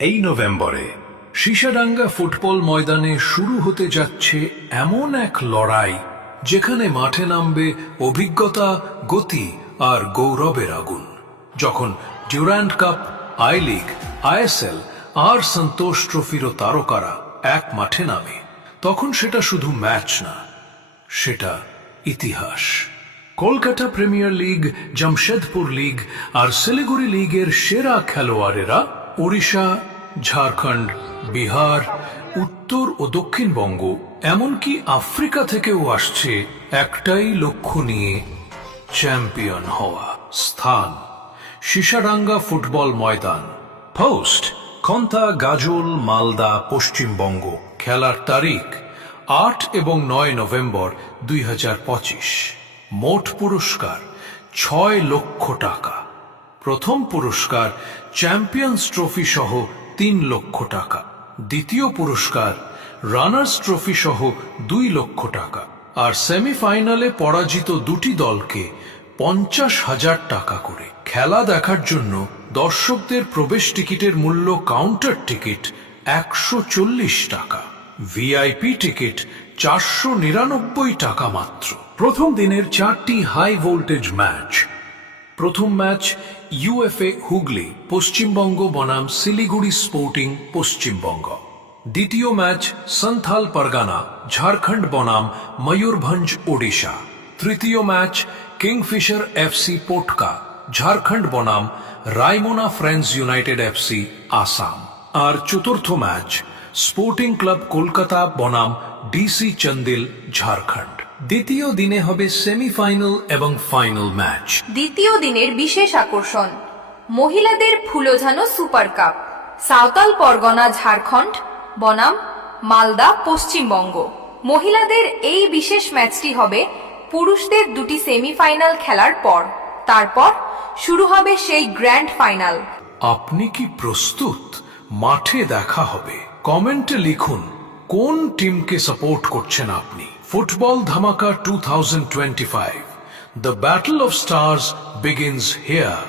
এই নভেম্বরে সীসাডাঙ্গা ফুটবল ময়দানে শুরু হতে যাচ্ছে এমন এক লড়াই যেখানে মাঠে নামবে অভিজ্ঞতা, গতি আর গৌরবের আগুন। যখন ডিউরান্ড কাপ, আই লিগ, আইএসএল আর সন্তোষ ট্রফিরও তারকারা এক মাঠে নামে, তখন সেটা শুধু ম্যাচ না, সেটা ইতিহাস। Kolkata premier league, Jamshedpur league আর শিলিগুড়ি লিগের সেরা খেলোয়াড়েরা ওড়িশা, ঝাড়খণ্ড, বিহার, উত্তর ও দক্ষিণবঙ্গ, এমনকি আফ্রিকা থেকেও আসছে একটাই লক্ষ্য নিয়ে, চ্যাম্পিয়ন হওয়া। স্থান সীসাডাঙ্গা ফুটবল ময়দান, হোস্ট খন্তা, গাজল, মালদা, পশ্চিমবঙ্গ। খেলার তারিখ ৮ এবং ৯ নভেম্বর ২০২৫। মোট পুরস্কার ৬ লক্ষ টাকা। প্রথম পুরস্কার চ্যাম্পিয়ন্স ট্রফি সহ ৩ লক্ষ টাকা। দ্বিতীয় পুরস্কার রানার্স ট্রফি সহ ২ লক্ষ টাকা। আর সেমিফাইনালে পরাজিত দুটি দলকে ৫০,০০০ টাকা করে। খেলা দেখার জন্য দর্শকদের প্রবেশ টিকিটের মূল্য কাউন্টার টিকিট ১৪০ টাকা, ভিআইপি টিকিট ৪৯৯ টাকা মাত্র। প্রথম দিনের ৪টি হাই ভোল্টেজ ম্যাচ। প্রথম ম্যাচ ইউএফএ হুগলি পশ্চিমবঙ্গ বনাম শিলিগুড়ি স্পোর্টিং পশ্চিমবঙ্গ। দ্বিতীয় ম্যাচ সন্থাল পরগনা ঝাড়খণ্ড বনাম ময়ূরভঞ্জ ওড়িশা। তৃতীয় ম্যাচ কিংফিশার এফসি পোটকা ঝাড়খণ্ড বনাম রায়মোনা ফ্রেন্ডস ইউনাইটেড এফসি আসাম। আর চতুর্থ ম্যাচ স্পোর্টিং ক্লাব কলকাতা বনাম ডিসি চন্দিল ঝাড়খণ্ড। দ্বিতীয় দিনে হবে সেমিফাইনাল এবং ফাইনাল ম্যাচ। দ্বিতীয় দিনের বিশেষ আকর্ষণ মহিলাদের ফুলোঝানো সুপার কাপ, সাঁওতাল পরগনা ঝাড়খণ্ড বনাম মালদা পশ্চিমবঙ্গ। মহিলাদের এই বিশেষ ম্যাচটি হবে পুরুষদের দুটি সেমিফাইনাল খেলার পর। তারপর শুরু হবে সেই গ্র্যান্ড ফাইনাল। আপনি কি প্রস্তুত? মাঠে দেখা হবে। কমেন্টে লিখুন কোন টিমকে সাপোর্ট করছেন আপনি। ফুটবল ধামাকা 2025, the battle of stars begins here.